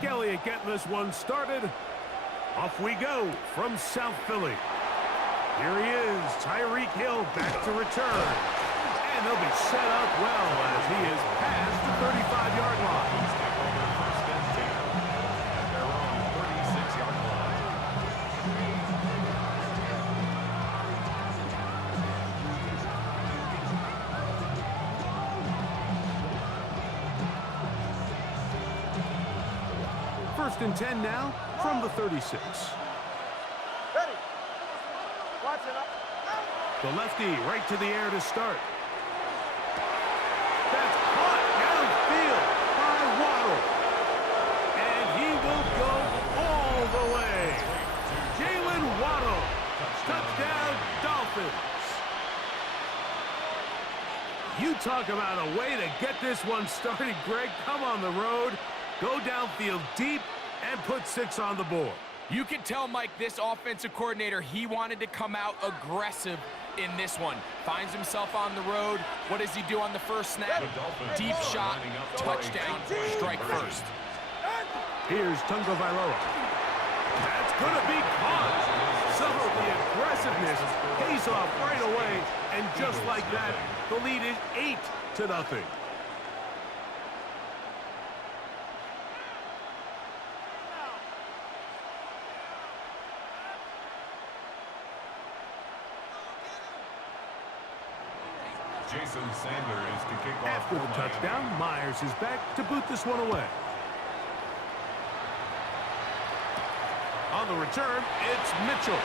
Jake Elliott getting this one started. Off we go from South Philly. Here he is, Tyreek Hill back to return. And they'll be set up well as he is past the 35-yard line. First and 10 now from the 36. Ready. Watch it up. The lefty right to the air to start. That's caught downfield by Waddle. And he will go all the way. Jalen Waddle. Touchdown, Dolphins. You talk about a way to get this one started, Greg. Come on the road, go downfield deep, and put 6 on the board. You can tell, Mike, this offensive coordinator, he wanted to come out aggressive in this one. Finds himself on the road. What does he do on the first snap? Deep shot, touchdown, strike first. Here's Tungo Vailoa. That's going to be caught. Some of the aggressiveness pays off right away, and just like that, the lead is 8-0. Jason Sanders to kick off. After the touchdown, Myers is back to boot this one away. On the return, it's Mitchell.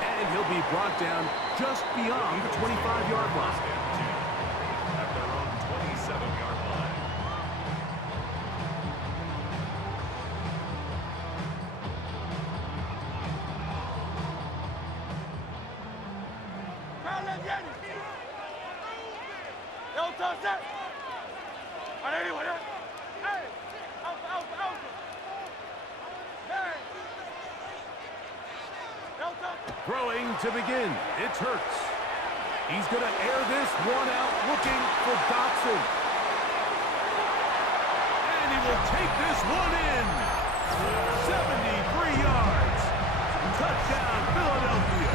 And he'll be brought down just beyond the 25-yard line. At their own 27-yard line. Throwing to begin, it's Hurts. He's going to air this one out, looking for Dotson. And he will take this one in. 73 yards. Touchdown, Philadelphia.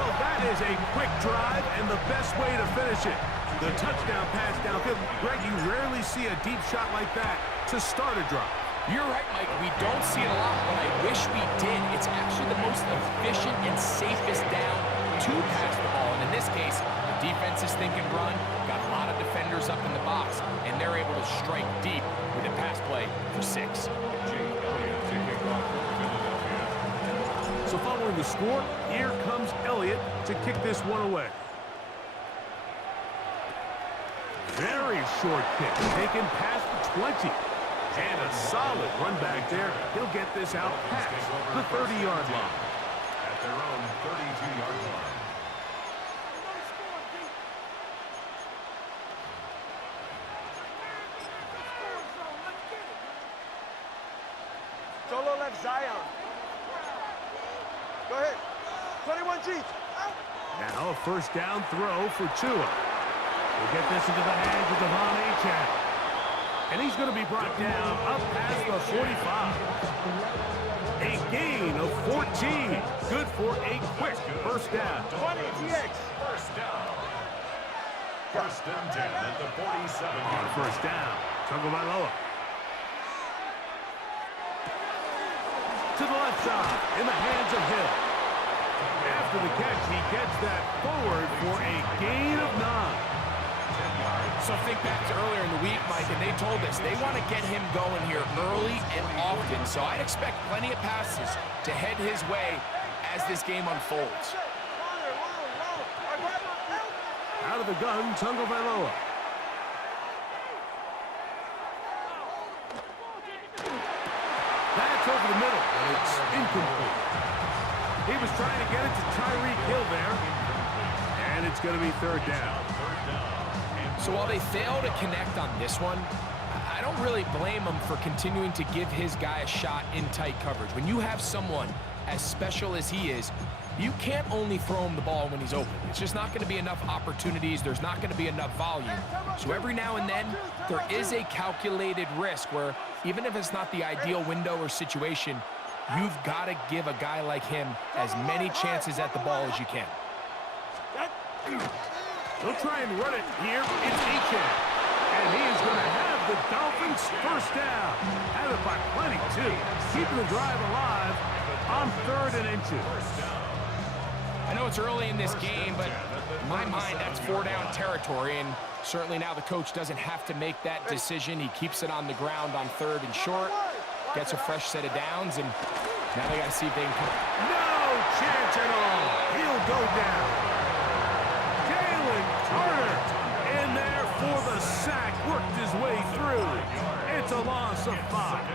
Well, that is a quick drive and the best way to finish it. The touchdown pass downfield. Greg, you rarely see a deep shot like that to start a drive. You're right, Mike. We don't see it a lot, but I wish we did. It's actually the most efficient and safest down to pass the ball. And in this case, the defense is thinking run, got a lot of defenders up in the box, and they're able to strike deep with a pass play for 6. Jake Elliott to kick off for Philadelphia. So following the score, here comes Elliott to kick this one away. Very short kick, taken past the 20. And a solid run back there. He'll get this out past the 30-yard line. At their own 32-yard line. Solo left Zion. Go ahead. 21 G. Now a first down throw for Tua. We'll get this into the hands of Devon Achane. And he's going to be brought down up past the 45. A gain of 14. Good for a quick first down. 20 TX. First down. First and 10 at the 47. On first down, Tungo Vailoa. To the left side, in the hands of Hill. After the catch, he gets that forward for a gain of 9. So think back to earlier in the week, Mike, and they told us they want to get him going here early and often. So I'd expect plenty of passes to head his way as this game unfolds. Out of the gun, Tungo Vailoa. That's over the middle, and it's incomplete. He was trying to get it to Tyreek Hill there, and it's going to be third down. So while they fail to connect on this one, I don't really blame him for continuing to give his guy a shot in tight coverage. When you have someone as special as he is, You can't only throw him the ball when he's open. It's just not going to be enough opportunities. There's not going to be enough volume. So every now and then, there is a calculated risk where even if it's not the ideal window or situation, you've got to give a guy like him as many chances at the ball as you can. They'll try and run it here. It's Etienne. And he is going to have the Dolphins first down. Have it by plenty, too. Keeping the drive alive on 3rd and inches. I know it's early in this game, but in my mind, that's 4-down territory, and certainly now the coach doesn't have to make that decision. He keeps it on the ground on 3rd and short, gets a fresh set of downs, and now they got to see if they can come. No chance at all. He'll go down. Jalen Carter in there for the sack, worked his way through. It's a loss of 5.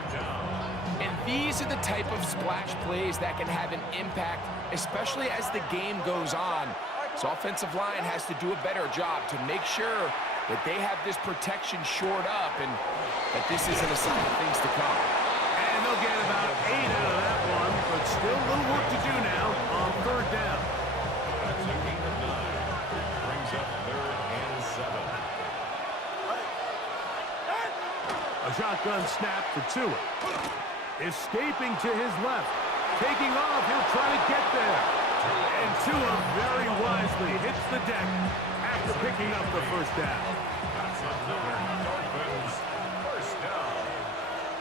And these are the type of splash plays that can have an impact, especially as the game goes on. So offensive line has to do a better job to make sure that they have this protection shored up and that this isn't a sign of things to come. And they'll get about 8 out of that one, but still a little work to do now on 3rd down. That's a gain of 9. Brings up 3rd and 7. A shotgun snap for Tua. Escaping to his left. Taking off, he'll try to get there. And Tua very wisely hits the deck after picking up the first down. That's another Dolphins first down.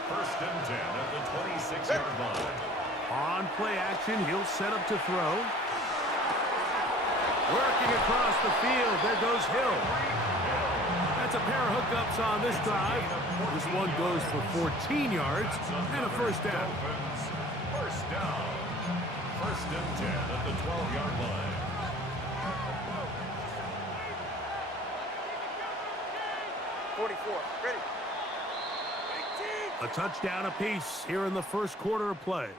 1st and 10 at the 26-yard line. On play action, he'll set up to throw. Working across the field, there goes Hill. That's a pair of hookups on this drive. This one goes for 14 yards and a first down. First down. 1st and 10 at the 12-yard line. Ready. A touchdown apiece here in the first quarter of play.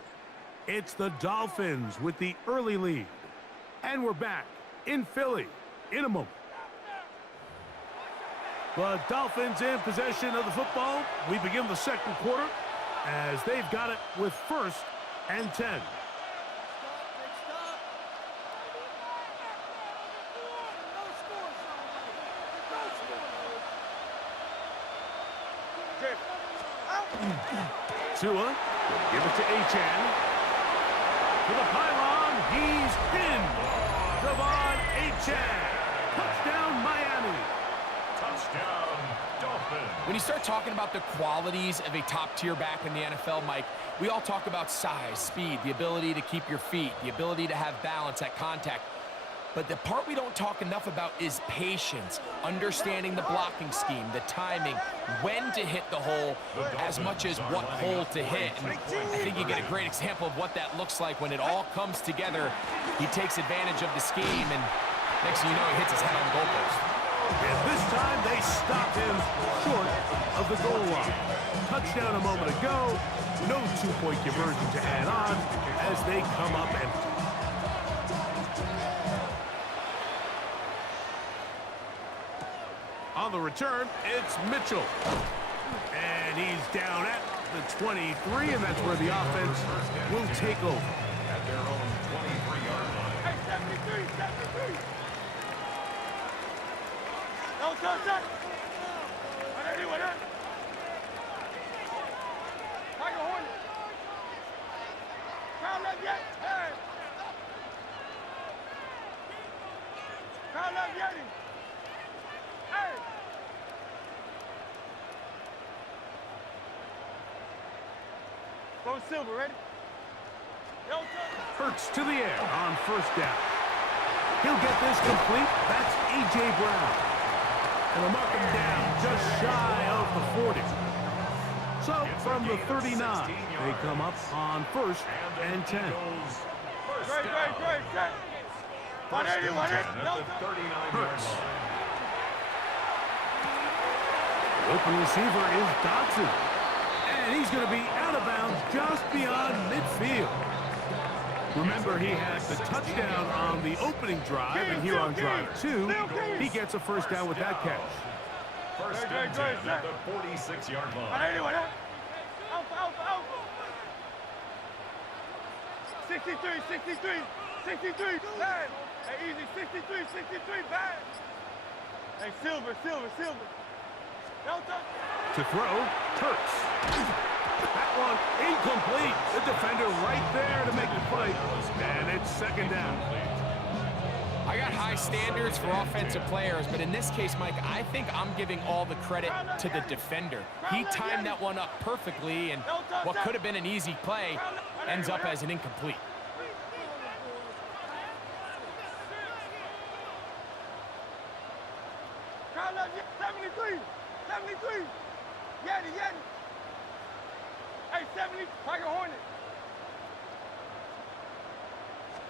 It's the Dolphins with the early lead. And we're back in Philly in a moment. The Dolphins in possession of the football. We begin the second quarter as they've got it with 1st and 10. Tua will give it to Etienne. To the pylon, he's pinned. Devon Etienne. Touchdown, Miami. Touchdown, Dolphins. When you start talking about the qualities of a top-tier back in the NFL, Mike, we all talk about size, speed, the ability to keep your feet, the ability to have balance at contact. But the part we don't talk enough about is patience, understanding the blocking scheme, the timing, when to hit the hole, as much as what hole to hit. And I think you get a great example of what that looks like when it all comes together. He takes advantage of the scheme, and next thing you know, he hits his head on the goalpost. And this time they stopped him short of the goal line. Touchdown a moment ago. No two-point conversion to add on as they come up empty. On the return, it's Mitchell. And he's down at the 23, and that's where the offense will take over. At their own 23-yard line. Hey, 73, 73. No touch that. What are Tiger Hornet. Crowd left yet? Hey. Crowd left yet? Hey. Go Silver, ready? Hurts to the air on 1st down. He'll get this complete. That's A.J. Brown. And they'll mark him down just shy of the 40. So from the 39, they come up on 1st and 10. Great. 180, 180. At the 39-yard line. The open receiver is Dotson. And he's going to be out of bounds just beyond midfield. Remember, he had the touchdown on the opening drive, and here on drive 2, he gets a first down with that catch. 1st and 10 at the 46-yard line. 180, Alpha. 63. 63, bad. Hey, easy, 63, 63, bad. Hey, silver. No touch. To throw, Hurts. That one incomplete. The defender right there to make the play. And it's second down. I got high standards for offensive players, but in this case, Mike, I think I'm giving all the credit to the defender. He timed that one up perfectly, and what could have been an easy play ends up as an incomplete. Crowd left, 73, 73. Yeti. Hey, 70, Tiger Hornet.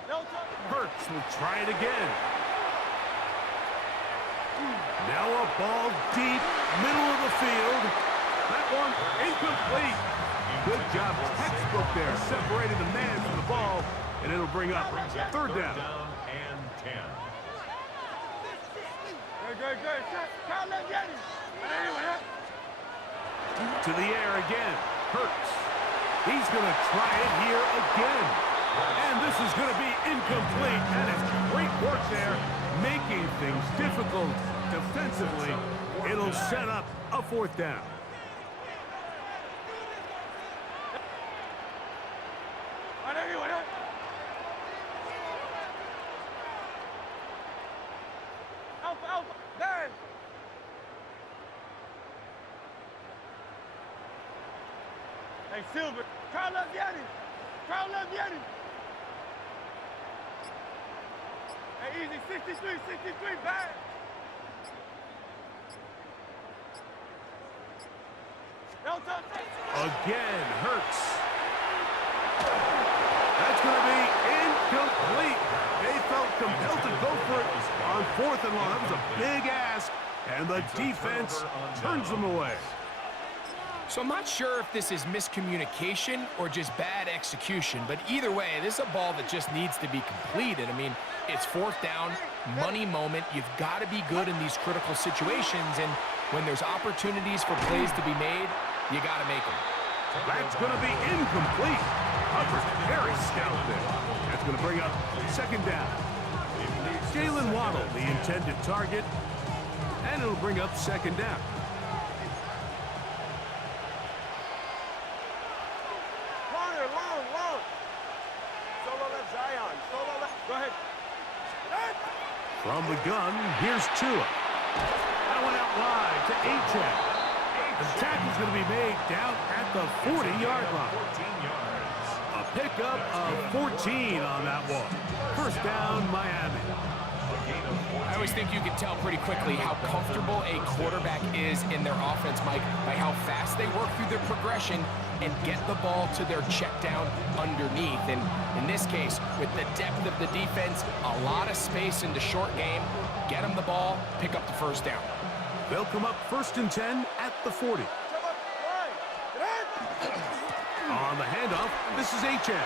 No touch. Hurts will try it again. Now a ball deep, middle of the field. That one incomplete. Good job, textbook there, separating the man from the ball, and it'll bring up third down. And 10. Good. Crowd left, Yeti. Anyway, To the air again. Hurts. He's going to try it here again. And this is going to be incomplete. That is great work there, making things difficult defensively. It'll set up a fourth down. Alpha, Dan. Hey, silver. Crowd left, Yeti. Hey, easy, 63, bad. No touch. Again, Hurts. That's going to be incomplete. They felt compelled to go for it on fourth and long. That was a big ask, and the defense turns them away. So I'm not sure if this is miscommunication or just bad execution, but either way, this is a ball that just needs to be completed. I mean, it's fourth down, money moment. You've got to be good in these critical situations, and when there's opportunities for plays to be made, you got to make them. That's going to be incomplete. Covered very stout there. That's going to bring up second down. Jalen Waddle, the intended target, and it'll bring up second down. Long. Solo left, Zion. Solo left. Go ahead. From the gun, here's Tua. That went out wide to Achane. The tackle's going to be made down at the 40-yard line. 14 yards. A pickup of 14 on that one. First down, Miami. I always think you can tell pretty quickly how comfortable a quarterback is in their offense, Mike, by how fast they work through their progression and get the ball to their check down underneath. And in this case, with the depth of the defense, a lot of space in the short game, get them the ball, pick up the first down. They'll come up first and 10 at the 40. On the handoff, this is Achane.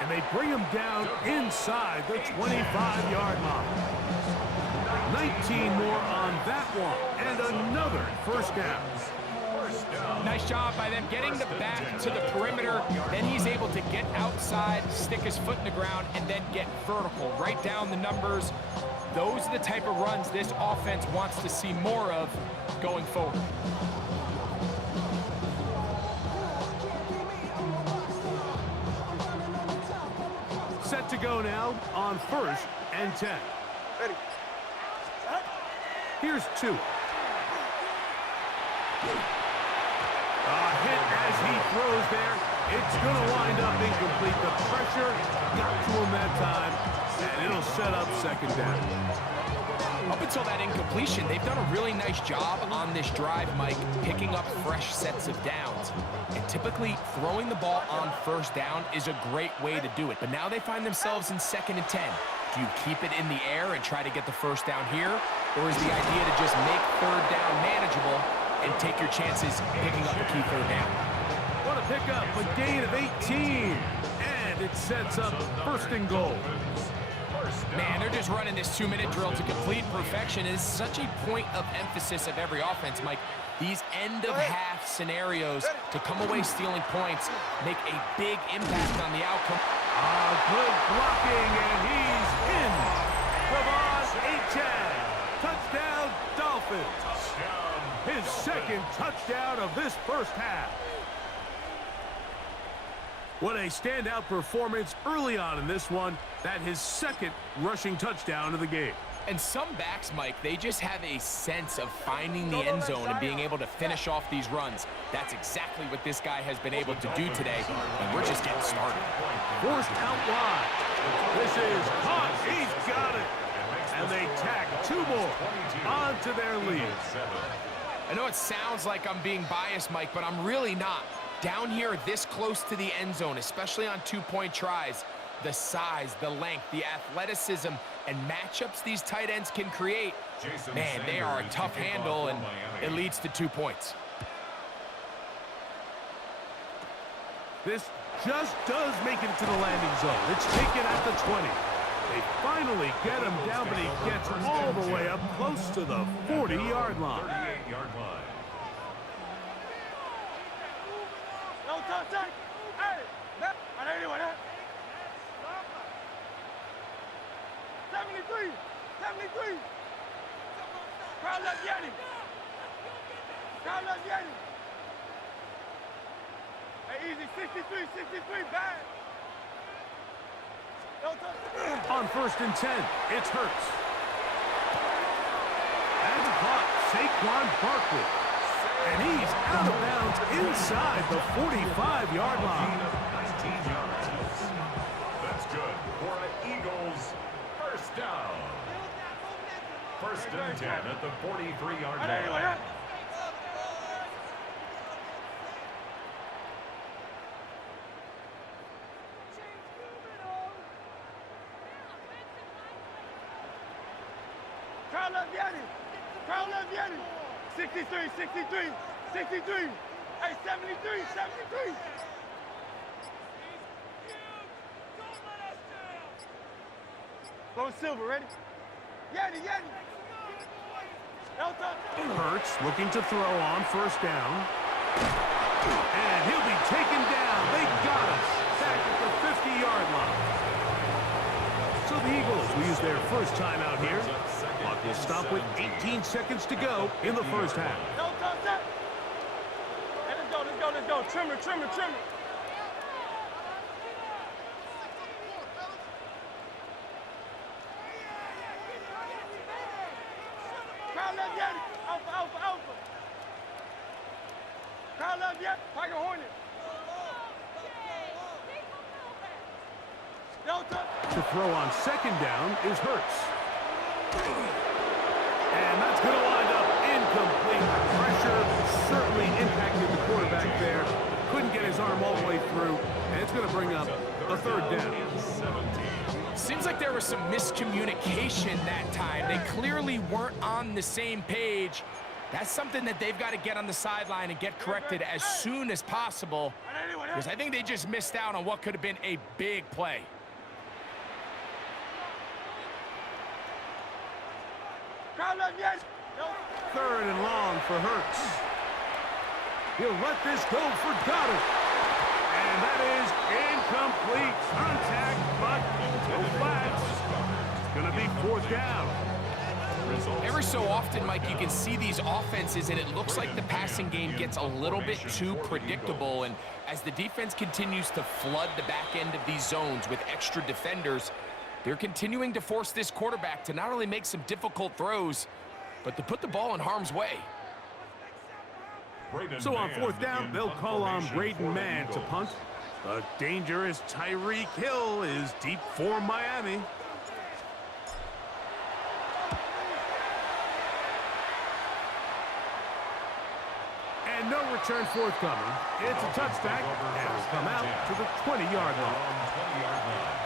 And they bring him down inside the 25-yard line. 19 more on that one, and another first down. Nice job by them getting the back to the perimeter. Then he's able to get outside, stick his foot in the ground, and then get vertical. Right down the numbers. Those are the type of runs this offense wants to see more of going forward. Set to go now on first and 10. Ready. Here's Tua. A hit as he throws there. It's going to wind up incomplete. The pressure got to him that time, and it'll set up second down. Up until that incompletion, they've done a really nice job on this drive, Mike, picking up fresh sets of downs. And typically, throwing the ball on first down is a great way to do it. But now they find themselves in second and 10. Do you keep it in the air and try to get the first down here? Or is the idea to just make third down manageable and take your chances picking up a key third down? What a pickup, a gain of 18. And it sets up first and goal. Man, they're just running this 2-minute drill to complete perfection. It's such a point of emphasis of every offense, Mike. These end-of-half scenarios to come away stealing points make a big impact on the outcome. Good blocking, and he's in. Cover4, touchdown Dolphins. His second touchdown of this first half. What a standout performance early on in this one. That his second rushing touchdown of the game. And some backs, Mike, they just have a sense of finding the end zone and being able to finish off these runs. That's exactly what this guy has been able to do today, and we're just getting started. Forced out wide. This is caught. He's got it. And they tack 2 more onto their lead. I know it sounds like I'm being biased, Mike, but I'm really not. Down here this close to the end zone, especially on 2-point tries, the size, the length, the athleticism, and matchups these tight ends can create, man, they are a tough handle, and it leads to 2 points. This just does make it to the landing zone. It's taken at the 20. They finally get him down, but he gets all the way up close to the 40-yard line. 38-yard line. No touchdown. Hey, that. Anyway, that. 73. 73. Crowd left Yeti. Crowd left Yeti. Hey, easy. 63. 63. Bad. No touchdown. On 1st and 10, it's Hurts. And caught Saquon Barkley. And he's out of bounds inside the 45-yard line. 19 yards. That's good for an Eagles first down. 1st and 10 at the 43-yard line. Crowd left Yeti. Crowd left Yeti. 63, 63, 63. Hey, 73, 73. Go Silver, ready? Yeti, Yeti. No touch. Hurts looking to throw on 1st down. And he'll be taken down. They got him back at the 50-yard line. So the Eagles will use their first timeout here. Clock will stop with 18 seconds to go in the first half. No touch. Hey, let's go, let's go, let's go. Trimmer, trimmer, trimmer. Crowd left Yeti. Alpha, alpha, alpha. Crowd left Yeti. Tiger Hornet. No touch. To throw on 2nd down is Hurts. And that's going to wind up incomplete. Pressure certainly impacted the quarterback there. Couldn't get his arm all the way through. And it's going to bring up a 3rd down. Seems like there was some miscommunication that time. They clearly weren't on the same page. That's something that they've got to get on the sideline and get corrected as soon as possible, because I think they just missed out on what could have been a big play. Crowd left Yeti. No. 3rd and long for Hurts. He'll let this go for Goddard. And that is incomplete. Contact, but no flags. It's going to be 4th down. Every so often, Mike, you can see these offenses, and it looks like the passing game gets a little bit too predictable. And as the defense continues to flood the back end of these zones with extra defenders, they're continuing to force this quarterback to not only make some difficult throws, but to put the ball in harm's way. So on 4th down, they'll call on Braden Mann to punt. The dangerous Tyreek Hill is deep for Miami. And no return forthcoming. It's a touchback, and will come out to the 20-yard line.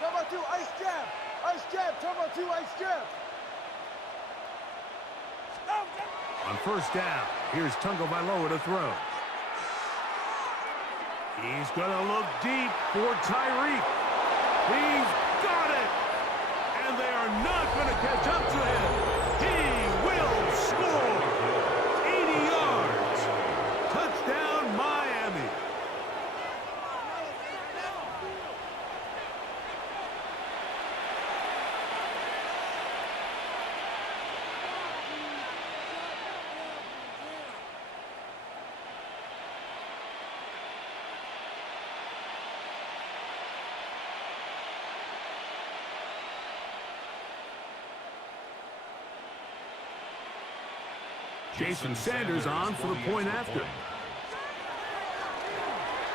Turbo 2, ice jab. Ice jab, turbo 2, ice jab. first down. Here's Tagovailoa to throw. He's going to look deep for Tyreek. He's got it. And they are not going to catch up to him. He will score. 80 yards. Touchdown, Miami. Jason Sanders on for the point after.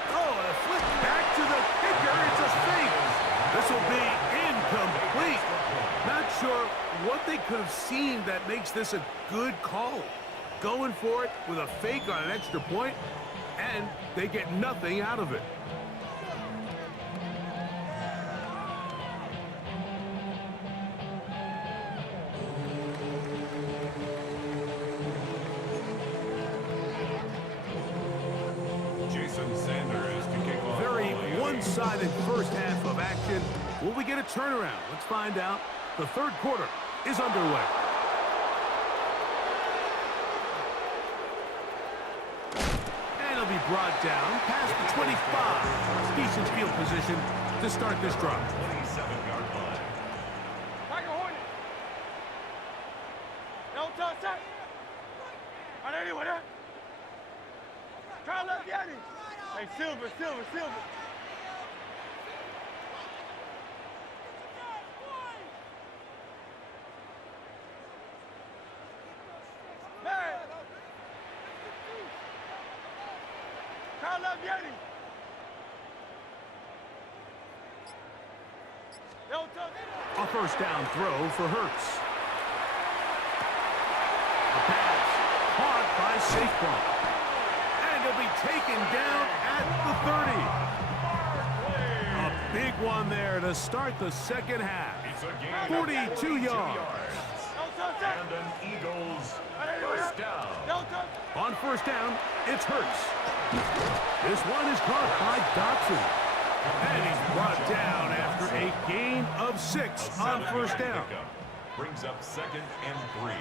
Oh, a flip back to the kicker. It's a fake. This will be incomplete. Not sure what they could have seen that makes this a good call. Going for it with a fake on an extra point, and they get nothing out of it. Very one-sided first half of action. Will we get a turnaround? Let's find out. The third quarter is underway. And he'll be brought down past the 25. Decent field position to start this drive. 27-yard line. Tiger Hornet. No touch that. Right anyway, there. Try left Yanni. Hey, Silver. Man. Try left Yanni. No touch. A first down throw for Hurts. A pass caught by Saquon. And he'll be taken down at the 30. A big one there to start the second half. 42 yards. And an Eagles first down. On first down, it's Hurts. This one is caught by Dotson. And he's brought down after a gain of 6 on first down. Brings up 2nd and 3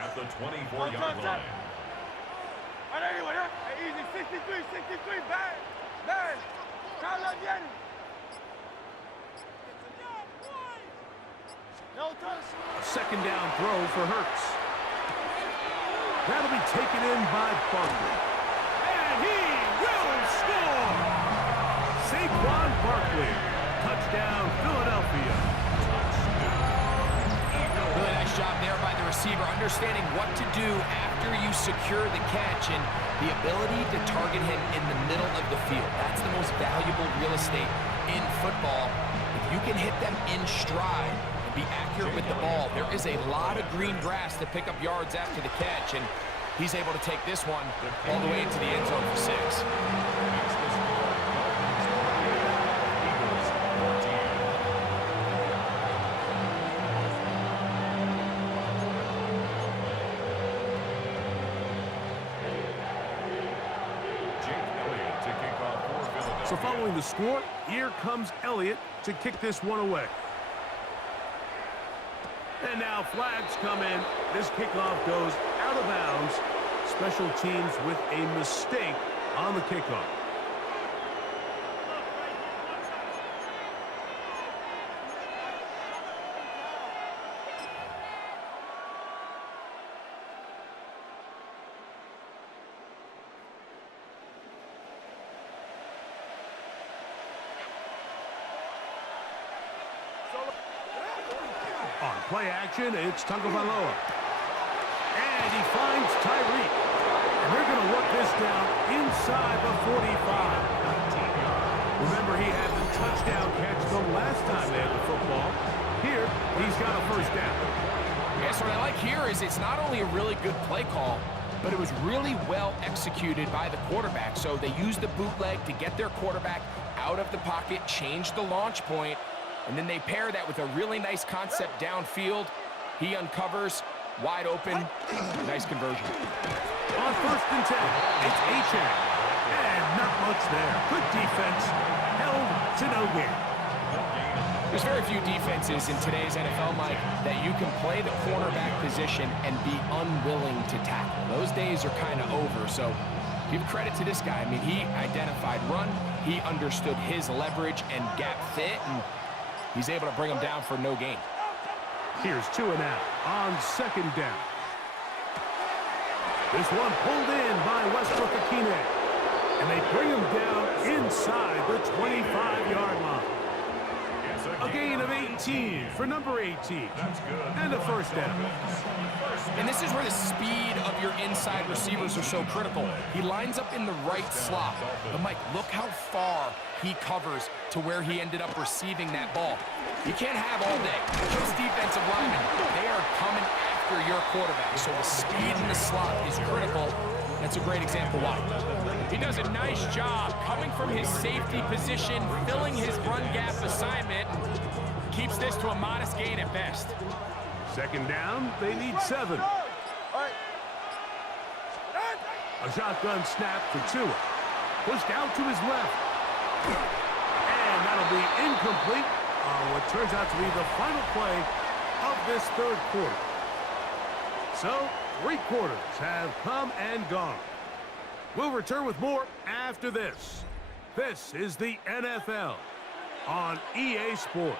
at the 24-yard line. Right anyway, there. Hey, easy. 63, bang. Try left Yanni. No touch. A second down throw for Hurts. That'll be taken in by Barkley. And he will score! Saquon Barkley. Touchdown, Philadelphia. Really nice job there by the receiver, understanding what to do after you secure the catch and the ability to target him in the middle of the field. That's the most valuable real estate in football. If you can hit them in stride and be accurate with the ball, there is a lot of green grass to pick up yards after the catch, and he's able to take this one all the way into the end zone for 6. So following the score, here comes Elliott to kick this one away. And now flags come in. This kickoff goes out of bounds. Special teams with a mistake on the kickoff. On play action, it's Tagovailoa. And he finds Tyreek. And they're going to work this down inside the 45. Remember, he had the touchdown catch the last time they had the football. Here, he's got a first down. Yeah, so what I like here is it's not only a really good play call, but it was really well executed by the quarterback. So they used the bootleg to get their quarterback out of the pocket, change the launch point, and then they pair that with a really nice concept downfield. He uncovers, wide open. Nice conversion. On 1st and 10, it's Achan. And not much there. Good defense. Held to no gain. There's very few defenses in today's NFL, Mike, that you can play the cornerback position and be unwilling to tackle. Those days are kind of over, so give credit to this guy. I mean, he identified run, he understood his leverage and gap fit, and he's able to bring him down for no gain. Here's 2 and out on 2nd down. This one pulled in by Westbrook-Akine. And they bring him down inside the 25-yard line. A gain of 18 for number 18. And a 1st down. And this is where the speed of your inside receivers are so critical. He lines up in the right slot. But, Mike, look how far he covers to where he ended up receiving that ball. You can't have all day. Those defensive linemen, they are coming after your quarterback. So the speed in the slot is critical. That's a great example why. He does a nice job coming from his safety position, filling his run gap assignment, and keeps this to a modest gain at best. 2nd down, they need 7. A shotgun snap for Tua. Pushed out to his left. And that'll be incomplete on what turns out to be the final play of this 3rd quarter. So, 3 quarters have come and gone. We'll return with more after this. This is the NFL on EA Sports.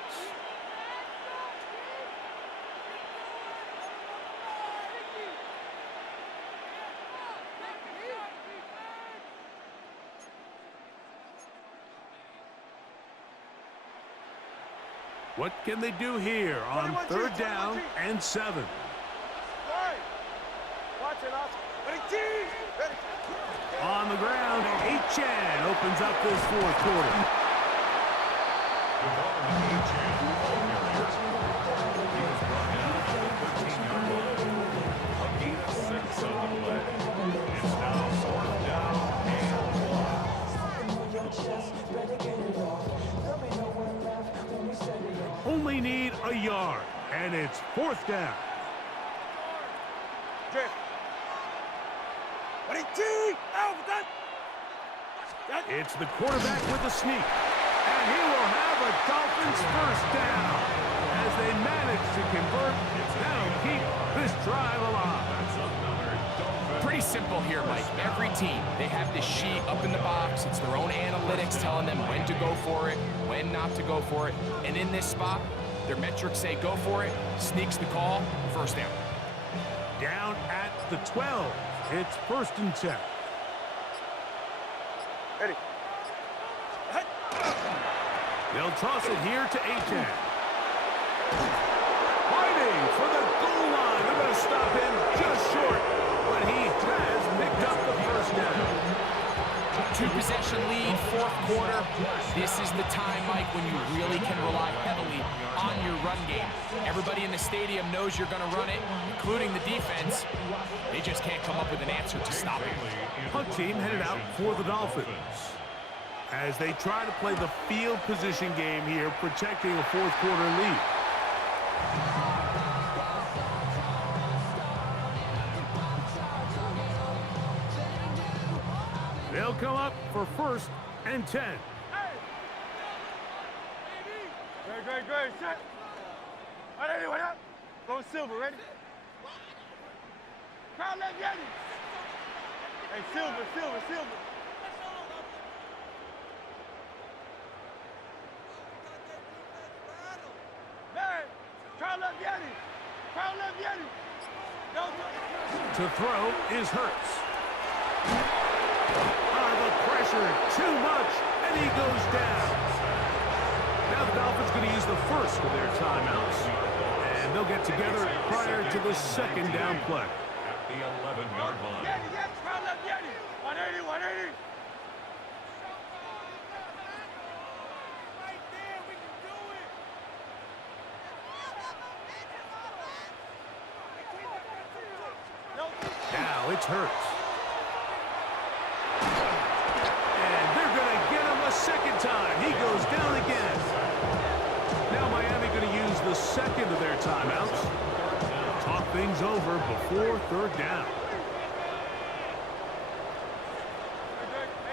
What can they do here on 3rd down and 7? On the ground, Achan opens up this 4th quarter. Only need a yard, and it's 4th down. It's the quarterback with the sneak. And he will have a Dolphins 1st down. As they manage to convert, that'll keep this drive alive. Pretty simple here, Mike. Every team, they have this sheet up in the box. It's their own analytics telling them when to go for it, when not to go for it. And in this spot, their metrics say go for it, sneaks the call, 1st down. Down at the 12. It's 1st and 10. Ready. They'll toss it here to Achan. Fighting for the goal line. They're going to stop him just short, but he has picked up the 1st down. 2-possession lead, 4th quarter. This is the time, Mike, when you really can rely heavily on your run game. Everybody in the stadium knows you're going to run it, including the defense. They just can't come up with an answer to stop it. Punt team headed out for the Dolphins as they try to play the field position game here, protecting a 4th quarter lead. They'll come up for 1st and 10. Great. Set. Ready, what up? Go Silver, ready? Crowd left Yeti. Hey, Silver. Man, crowd left Yeti. To throw is Hurts. The pressure, too much, and he goes down. Now the Dolphins going to use the 1st of their timeouts. And they'll get together prior to the 2nd down play. At the 11-yard line. Yeti, crowd left Yeti. 180. Right there, we can do it. Now it's Hurts. And they're going to get him a 2nd time. He goes down again. Now Miami going to use the 2nd of their timeouts. Talk things over before third down.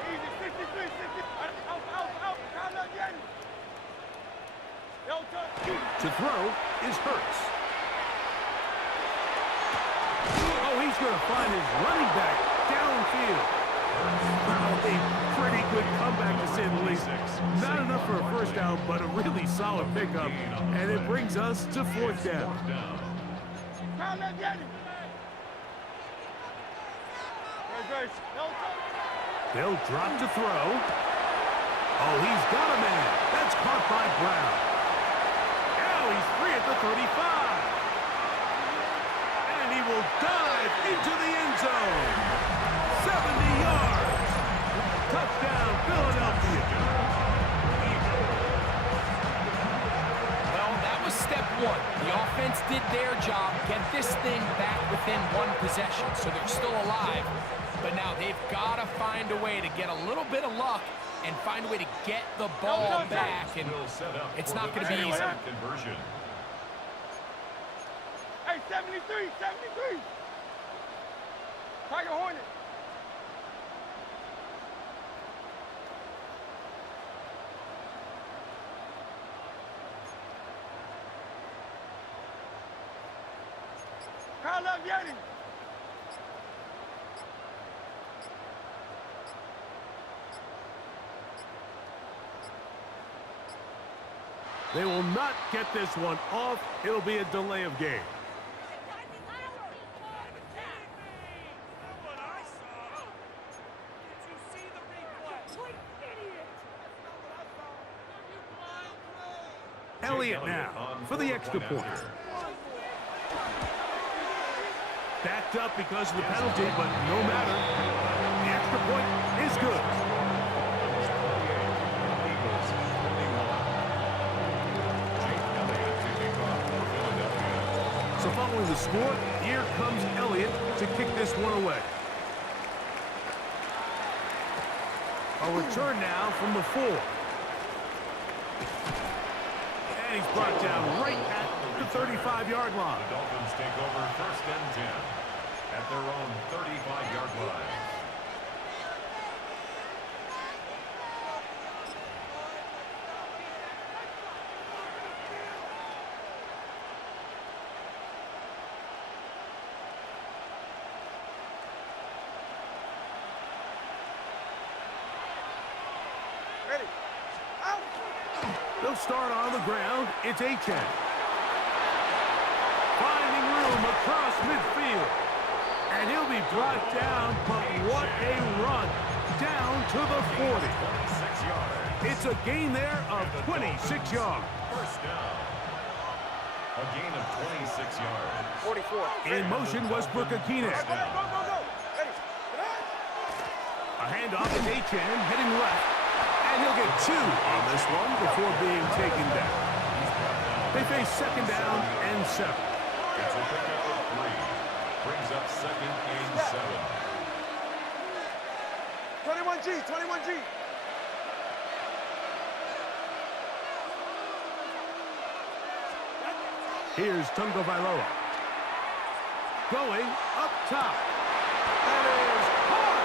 Easy, 63, 60. Out. Count up, Yanni. To throw is Hurts. Oh, he's going to find his running back downfield. A pretty good comeback, to say the least. Not enough for a first down, but a really solid pickup. And it brings us to fourth down. They'll drop to throw. Oh, he's got a man. That's caught by Brown. Now he's free at the 35. And he will dive into the end zone. 70 yards. Touchdown, Philadelphia. Well, that was step one. The offense did their job, get this thing back within one possession, so they're still alive. But now they've got to find a way to get a little bit of luck and find a way to get the ball back, and it's not going to be easy. Conversion. Hey, 73. Tiger Hornet. Count up, Yanni. They will not get this one off. It'll be a delay of game. Elliott now for the extra point. Backed up because of the penalty, but no matter. The extra point is good. So following the score, here comes Elliott to kick this one away. A return now from the 4. And he's brought down right at the 35-yard line. The Dolphins take over first and 10 at their own 35-yard line. Ready. Out. They'll start on the ground. It's Achane. Finding room across midfield. And he'll be brought down, but what a run. Down to the 40. 26 yards. It's a gain there of 26 yards. First down. A gain of 26 yards. 44. In motion, Westbrook-Ikhine. Go. Ready. A handoff to Achane, heading left. And he'll get 2 on this one before being taken down. They face second down and 7. It's a pickup of 3. Brings up second and 7. 21G. Here's Tungo Vailoa. Going up top. That is caught.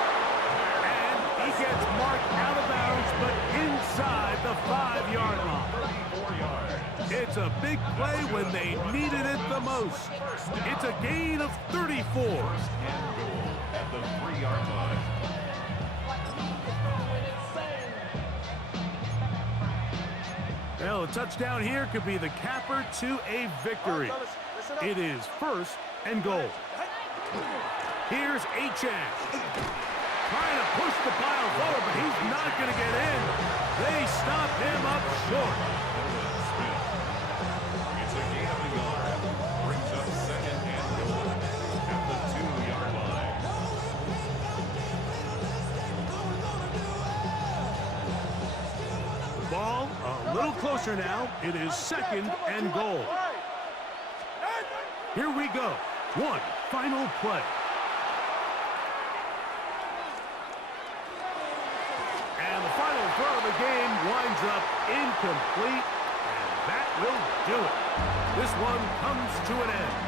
And he gets marked out of bounds, but inside the 5-yard line. 34 yards. It's a big play when they needed it the most. It's a gain of 34. And goal at the 3-yard line. Well, a touchdown here could be the capper to a victory. It is first and goal. Here's Achane. Trying to push the pile forward, but he's not going to get in. They stop him up short. It's a gain of a yard. Brings up second and goal at the 2-yard line. Ball a little closer now. It is second and goal. Here we go. One final play. And the final throw of the game winds up incomplete. And that will do it. This one comes to an end.